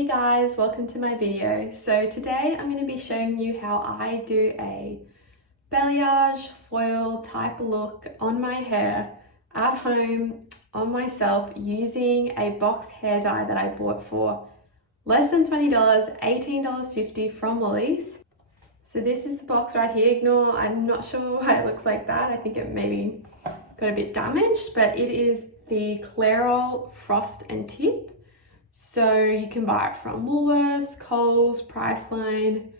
Hey guys, welcome to my video. So today I'm going to be showing you how I do a balayage foil type look on my hair at home on myself using a box hair dye that I bought for less than $20, $18.50 from Woolies. So this is the box right here. Ignore, I'm not sure why it looks like that. I think it maybe got a bit damaged, but it is the Clairol Frost and Tip. So you can buy it from Woolworths, Coles, Priceline.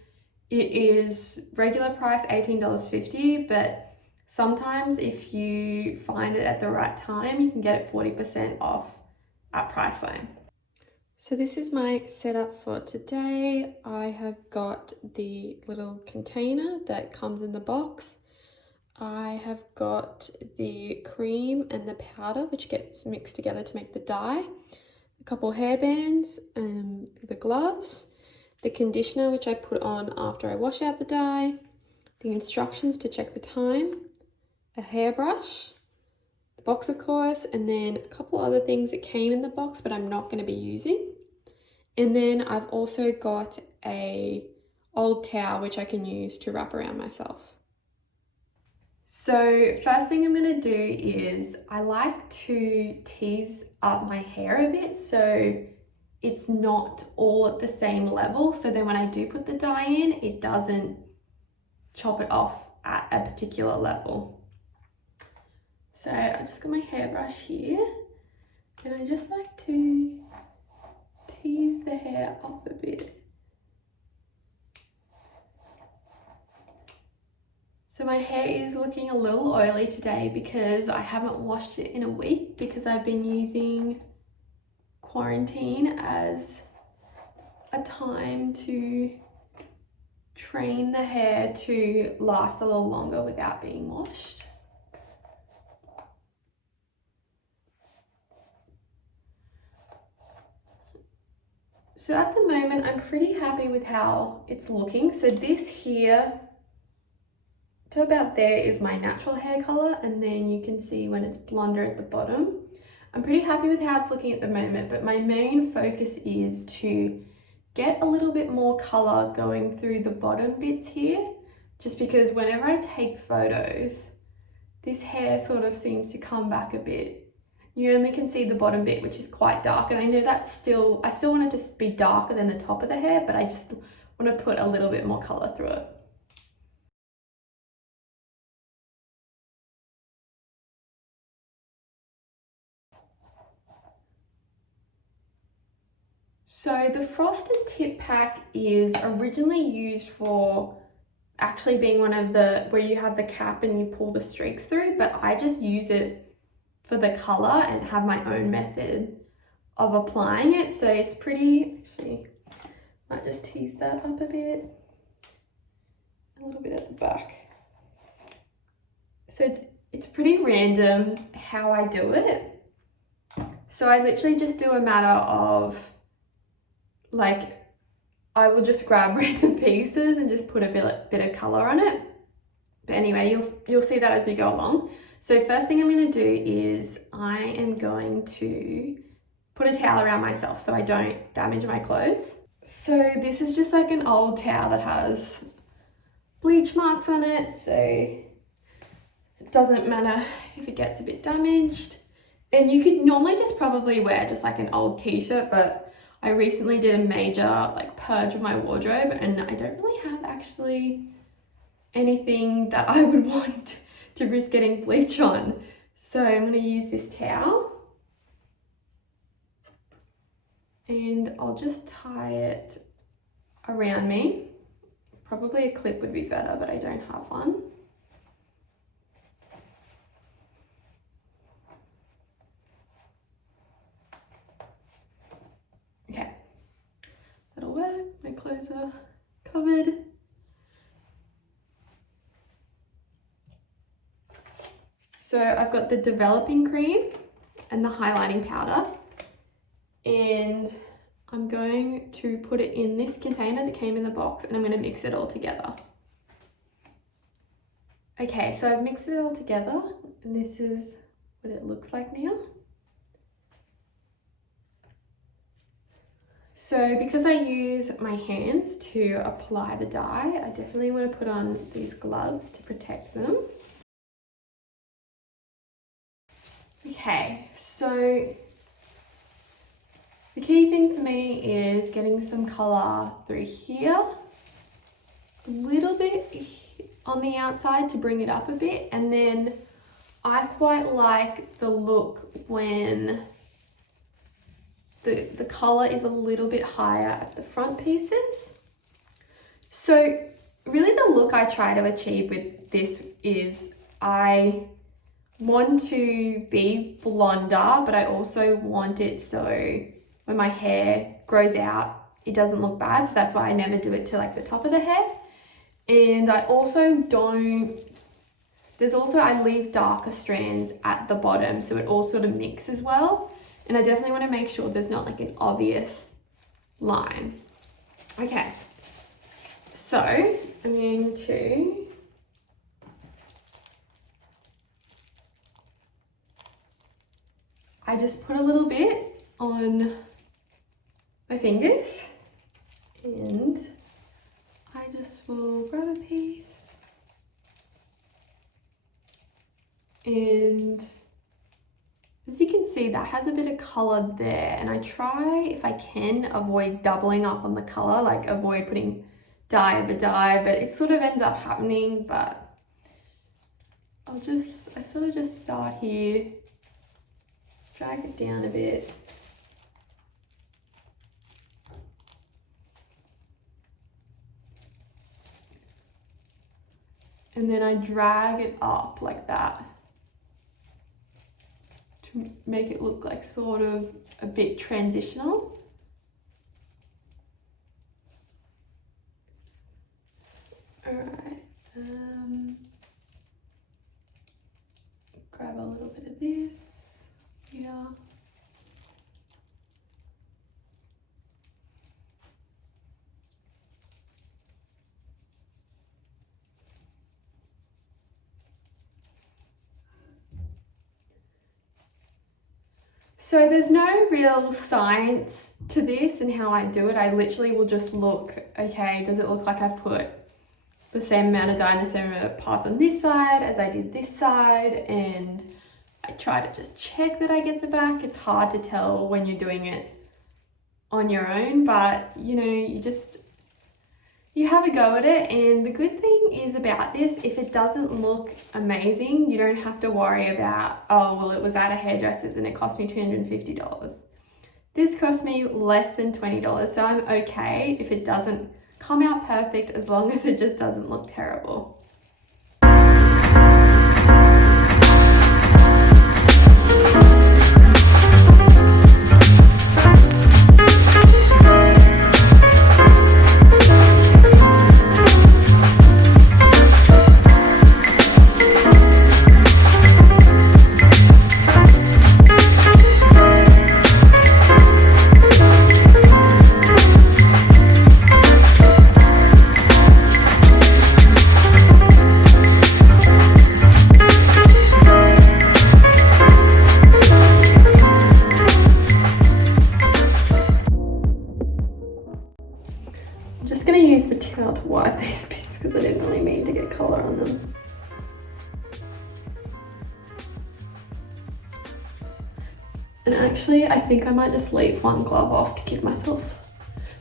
It is regular price $18.50, but sometimes if you find it at the right time, you can get it 40% off at Priceline. So this is my setup for today. I have got the little container that comes in the box. I have got the cream and the powder, which gets mixed together to make the dye. A couple hairbands, the gloves, the conditioner which I put on after I wash out the dye, the instructions to check the time, a hairbrush, the box of course, and then a couple other things that came in the box but I'm not going to be using. And then I've also got a old towel which I can use to wrap around myself. So first thing I'm going to do is I like to tease up my hair a bit so it's not all at the same level, so then when I do put the dye in, it doesn't chop it off at a particular level. So I just got my hairbrush here and I just like to tease the hair up a bit. So my hair is looking a little oily today because I haven't washed it in a week because I've been using quarantine as a time to train the hair to last a little longer without being washed. So at the moment, I'm pretty happy with how it's looking. So this here to about there is my natural hair color, and then you can see when it's blonder at the bottom. I'm pretty happy with how it's looking at the moment, but my main focus is to get a little bit more color going through the bottom bits here, just because whenever I take photos, this hair sort of seems to come back a bit. You only can see the bottom bit, which is quite dark, and I know that's I still want it to be darker than the top of the hair, but I just want to put a little bit more color through it. So the Frosted Tip Pack is originally used for actually being one of the, where you have the cap and you pull the streaks through, but I just use it for the color and have my own method of applying it. So it's pretty, actually, might just tease that up a bit, a little bit at the back. So it's pretty random how I do it. So I literally just do a matter of, like, I will just grab random pieces and just put a bit of color on it. But anyway, you'll see that as we go along. So first thing I'm going to do is I am going to put a towel around myself so I don't damage my clothes. So this is just like an old towel that has bleach marks on it, so it doesn't matter if it gets a bit damaged. And you could normally just probably wear just like an old t-shirt, but I recently did a major like purge of my wardrobe and I don't really have actually anything that I would want to risk getting bleach on. So I'm going to use this towel and I'll just tie it around me. Probably a clip would be better, but I don't have one. Okay, that'll work. My clothes are covered. So I've got the developing cream and the highlighting powder, and I'm going to put it in this container that came in the box and I'm going to mix it all together. Okay, so I've mixed it all together and this is what it looks like now. So because I use my hands to apply the dye, I definitely want to put on these gloves to protect them. Okay, so the key thing for me is getting some colour through here, a little bit on the outside to bring it up a bit, and then I quite like the look when the colour is a little bit higher at the front pieces. So really the look I try to achieve with this is I want to be blonder, but I also want it so when my hair grows out, it doesn't look bad. So that's why I never do it to like the top of the hair. And I also I leave darker strands at the bottom so it all sort of mixes well. And I definitely want to make sure there's not like an obvious line. Okay, so I'm going to I just put a little bit on my fingers and I just will grab a piece and as you can see that has a bit of colour there, and I try, if I can, avoid doubling up on the colour, like avoid putting dye over dye, but it sort of ends up happening. But I sort of just start here, drag it down a bit. And then I drag it up like that to make it look like sort of a bit transitional. All right, grab a little bit of this here. So there's no real science to this and how I do it. I literally will just look, okay, does it look like I've put the same amount of dye and the same amount of parts on this side as I did this side? And I try to just check that I get the back. It's hard to tell when you're doing it on your own, but you know, you have a go at it. And the good thing is about this, if it doesn't look amazing, you don't have to worry about, oh, well, it was at a hairdresser's and it cost me $250. This cost me less than $20, so I'm okay if it doesn't come out perfect as long as it just doesn't look terrible. I'm just going to use the towel to wipe these bits because I didn't really mean to get colour on them. And actually, I think I might just leave one glove off to give myself,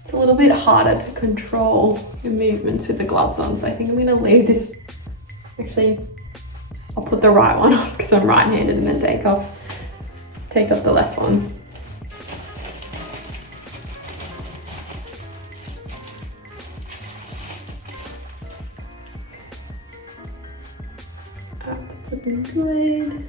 it's a little bit harder to control your movements with the gloves on, so I think I'm going to leave this, actually, I'll put the right one on because I'm right-handed and then take off the left one. That's looking good.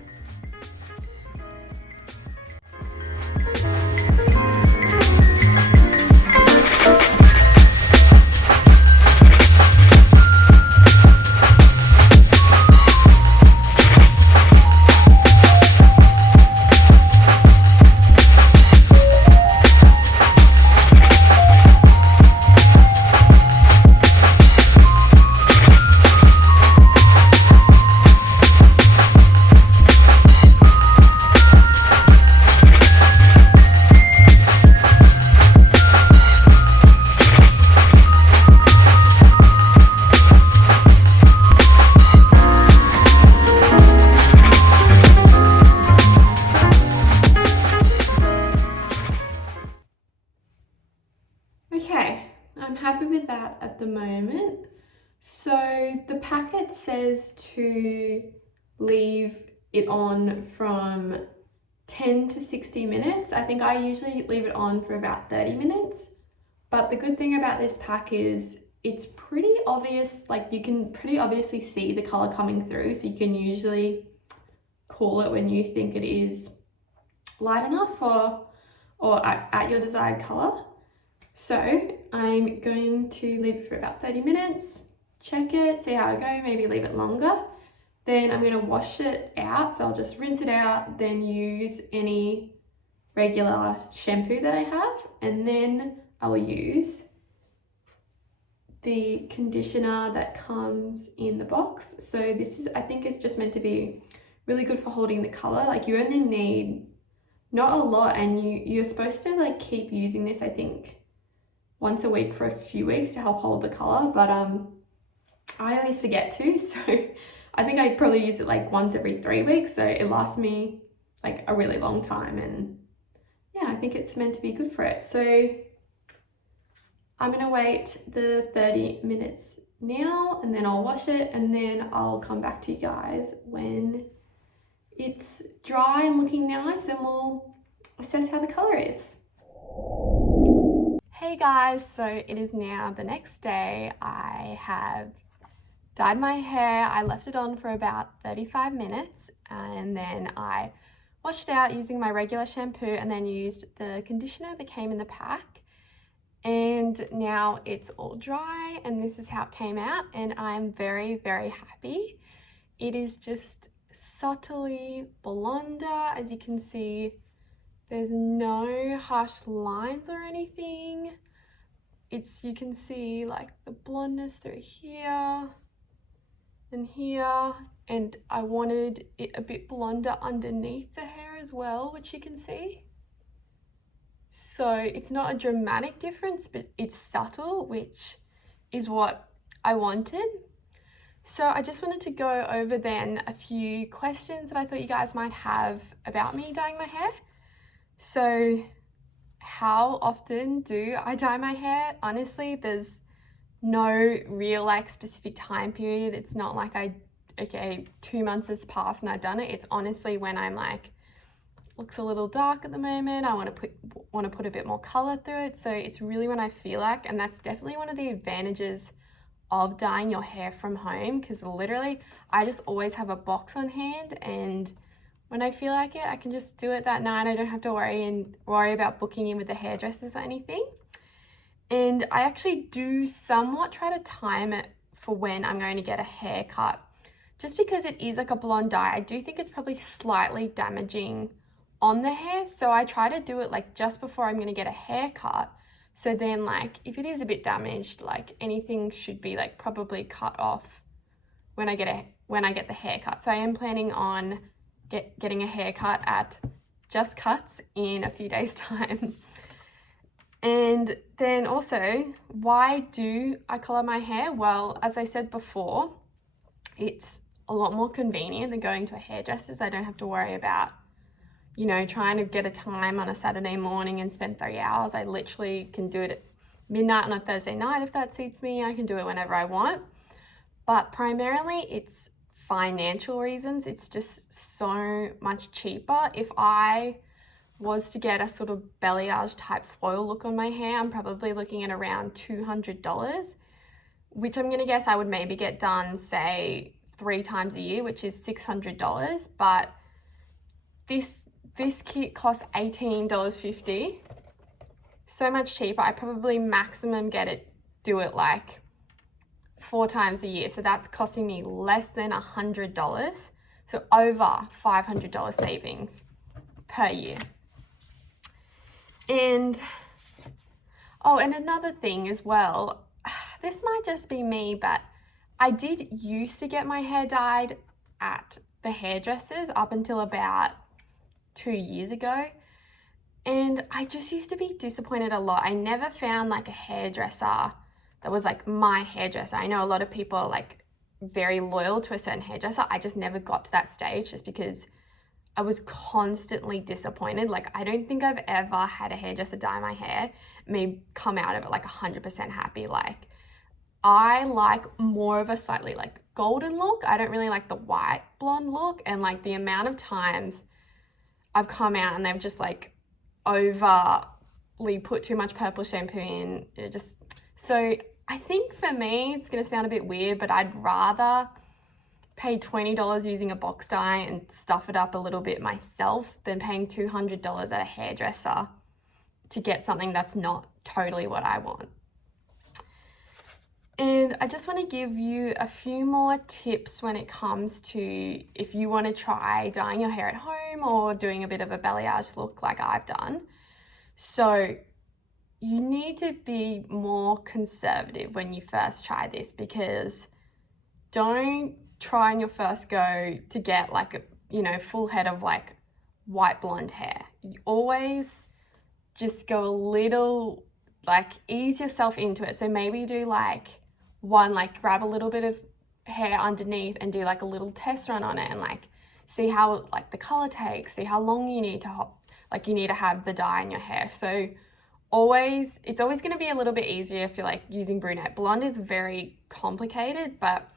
I'm happy with that at the moment. So the packet says to leave it on from 10 to 60 minutes. I think I usually leave it on for about 30 minutes. But the good thing about this pack is it's pretty obvious, like you can pretty obviously see the color coming through. So you can usually call it when you think it is light enough or at your desired color. So I'm going to leave it for about 30 minutes, check it, see how I go, maybe leave it longer. Then I'm going to wash it out. So I'll just rinse it out, then use any regular shampoo that I have, and then I will use the conditioner that comes in the box. So this is, I think it's just meant to be really good for holding the color. Like you only need not a lot, and you're supposed to like keep using this, I think, once a week for a few weeks to help hold the color, but I always forget to, so I think I probably use it like once every 3 weeks, so it lasts me like a really long time, and yeah, I think it's meant to be good for it. So I'm gonna wait the 30 minutes now, and then I'll wash it, and then I'll come back to you guys when it's dry and looking nice, and we'll assess how the color is. Hey guys, so it is now the next day. I have dyed my hair. I left it on for about 35 minutes, and then I washed it out using my regular shampoo, and then used the conditioner that came in the pack. And now it's all dry, and this is how it came out, and I'm very, very happy. It is just subtly blonder, as you can see. There's no harsh lines or anything. You can see like the blondness through here and here, and I wanted it a bit blonder underneath the hair as well, which you can see. So it's not a dramatic difference, but it's subtle, which is what I wanted. So I just wanted to go over then a few questions that I thought you guys might have about me dyeing my hair. So how often do I dye my hair? Honestly, there's no real like specific time period. It's not like 2 months has passed and I've done it. It's honestly when I'm like, looks a little dark at the moment, I want to put a bit more color through it. So it's really when I feel like, and that's definitely one of the advantages of dyeing your hair from home, because literally I just always have a box on hand, and when I feel like it, I can just do it that night. I don't have to worry about booking in with the hairdressers or anything. And I actually do somewhat try to time it for when I'm going to get a haircut, just because it is like a blonde dye. I do think it's probably slightly damaging on the hair, so I try to do it like just before I'm going to get a haircut. So then like if it is a bit damaged, like anything should be like probably cut off when I get the haircut. So I am planning on getting a haircut at Just Cuts in a few days time. And then also, why do I color my hair? Well, as I said before, it's a lot more convenient than going to a hairdresser's. I don't have to worry about, you know, trying to get a time on a Saturday morning and spend 3 hours. I literally can do it at midnight on a Thursday night if that suits me. I can do it whenever I want. But primarily it's financial reasons. It's just so much cheaper. If I was to get a sort of balayage type foil look on my hair, I'm probably looking at around $200, which I'm gonna guess I would maybe get done, say, 3 times a year, which is $600. But this kit costs $18.50. So much cheaper. I probably maximum do it like 4 times a year. So that's costing me less than $100. So over $500 savings per year. And another thing as well, this might just be me, but I did used to get my hair dyed at the hairdressers up until about 2 years ago. And I just used to be disappointed a lot. I never found like a hairdresser that was like my hairdresser. I know a lot of people are like very loyal to a certain hairdresser. I just never got to that stage, just because I was constantly disappointed. Like, I don't think I've ever had a hairdresser dye my hair, me come out of it like 100% happy. Like, I like more of a slightly like golden look. I don't really like the white blonde look. And like the amount of times I've come out and they've just like overly put too much purple shampoo in, so I think for me, it's gonna sound a bit weird, but I'd rather pay $20 using a box dye and stuff it up a little bit myself than paying $200 at a hairdresser to get something that's not totally what I want. And I just want to give you a few more tips when it comes to if you want to try dyeing your hair at home or doing a bit of a balayage look like I've done. So you need to be more conservative when you first try this, because don't try on your first go to get like a, you know, full head of like white blonde hair. You always just go a little, like, ease yourself into it. So maybe do like one, like grab a little bit of hair underneath and do like a little test run on it and like see how like the color takes, see how long you need to like you need to have the dye in your hair. So it's always going to be a little bit easier if you're like using brunette. Blonde is very complicated, but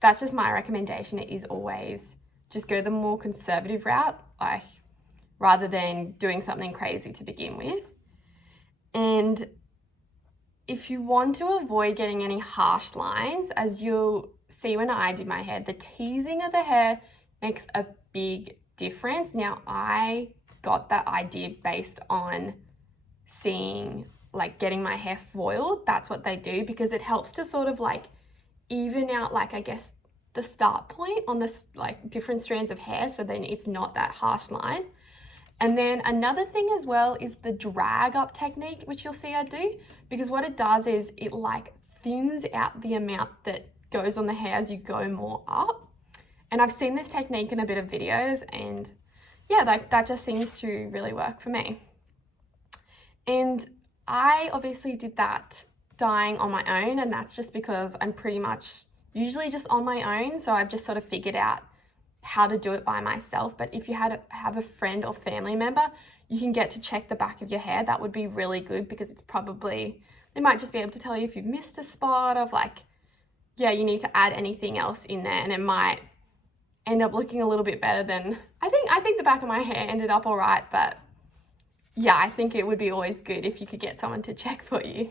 that's just my recommendation. It is always just go the more conservative route, like rather than doing something crazy to begin with. And if you want to avoid getting any harsh lines, as you'll see when I did my hair, the teasing of the hair makes a big difference. Now, I got that idea based on seeing, like, getting my hair foiled. That's what they do, because it helps to sort of like even out, like, I guess the start point on this like different strands of hair, so then it's not that harsh line. And then another thing as well is the drag up technique, which you'll see I do, because what it does is it like thins out the amount that goes on the hair as you go more up. And I've seen this technique in a bit of videos, and yeah, like that just seems to really work for me. And I obviously did that dyeing on my own, and that's just because I'm pretty much usually just on my own. So I've just sort of figured out how to do it by myself. But if you have a friend or family member, you can get to check the back of your hair. That would be really good, because it's probably, they might just be able to tell you if you've missed a spot of like, yeah, you need to add anything else in there, and it might end up looking a little bit better than, I think the back of my hair ended up all right, but yeah, I think it would be always good if you could get someone to check for you.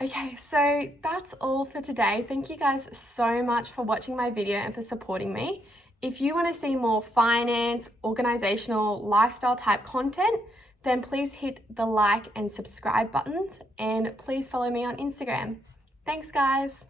Okay, so that's all for today. Thank you guys so much for watching my video and for supporting me. If you want to see more finance, organizational, lifestyle type content, then please hit the like and subscribe buttons, and please follow me on Instagram. Thanks, guys.